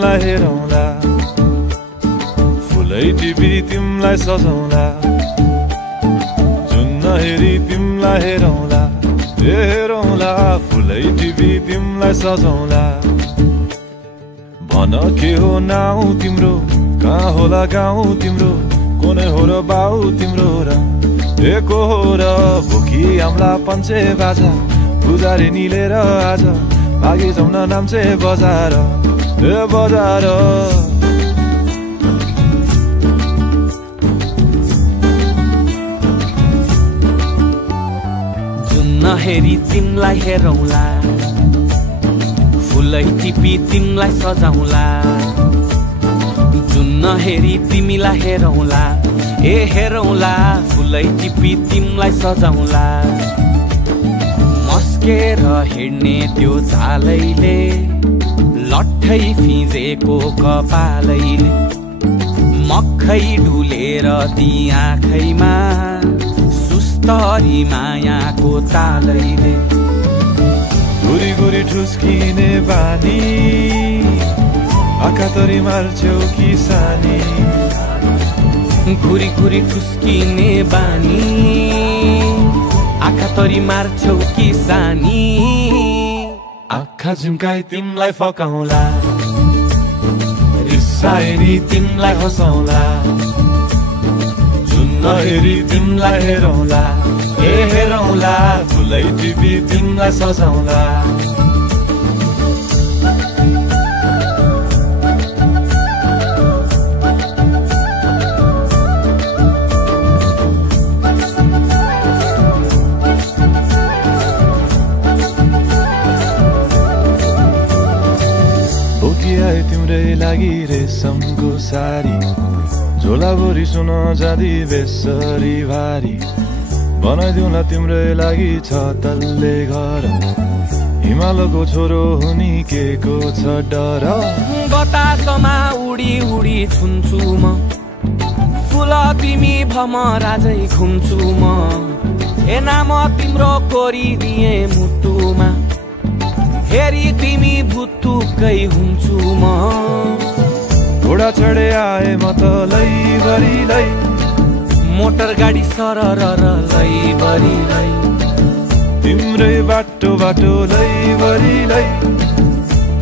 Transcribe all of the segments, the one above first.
तिमलाई हेरौँला, फुलै टिपी तिमलाई सजाउँला, जुन हेरी तिमलाई हेरौँला, हेरौँला, फुलै टिपी तिमलाई सजाउँला। भन के हो नाउ तिम्रो, कहाँ होला गाउँ तिम्रो, कोने हो र बाउ तिम्रो र एको हो र भोकी आम्ला पञ्चे बाजा, पुजारी निलेर आज भागी जाउँ न नाम्चे बजार, ए बजार। जुन हेरी तिमलाई हेरौँला, फुलै टिपी तिमलाई सजाउँला, जुन हेरी तिमीलाई हेरौँला, ए हेरौँला, फुलै टिपी तिमलाई सजाउँला। मस्केर हिँड्ने त्यो झालैले, लट्ठै फिजेको कपालैले, मक्खै डुलेर ती आँखैमा, सुस्तरी मायाको तालैले। गुरी गुरी ठुस्किने बानी, आँखा तरी मार्छौ कि सानी, घुरी घुरी ठुस्किने बानी, आँखा तरी मार्छौ कि सानी। आँखा झुम्काई तिमलाई फकाउँला, रिसाएरी तिमलाई हँसाउँला, जुन हेरी तिमलाई हेरौँला, ए हेरौँला, फुलै टिपी तिमलाई सजाउँला। बोकिआए तिम्रै लागि रेशमको सारी, झोलाभरि सुन जाँदी बेसरी भारी, बनाइदिउँला तिम्रै लागि छ तल्ले घर, हिमालको छोरो हुनी के को छ डर। बतासमा उडी उडी छुन्छु म, फुल तिमी भमराजै घुम्छु म, ए नाम तिम्रो कोरिदिए मुटुमा, हेरी तिमी भुत्तुकै हुन्छु म। घोडा चढे आए म त लैभरि लै, मोटर गाडी सरर लैभरि लै, तिम्रै बाटो बाटो लैभरि लै,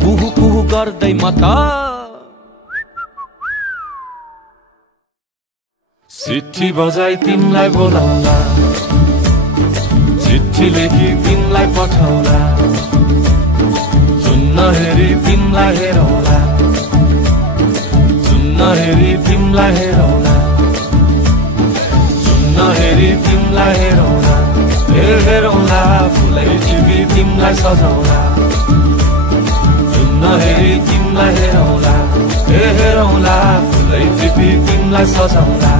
कुहु कुहु गर्दै म त चिट्ठी बजाई तिमलाई बोलाउँला, चिट्ठी लेखी तिमलाई पठाउँला, जुन हेरी तिमलाई हेरौँला, जुन हेरी तिमलाई हेरौँला, जुन हेरी तिमलाई हेरौँला, हेरौँला, फुलै टिपी तिमलाई सजाउँला, जुन हेरी तिमलाई हेरौँला, हेरौँला, फुलै टिपी तिमलाई सजाउँला।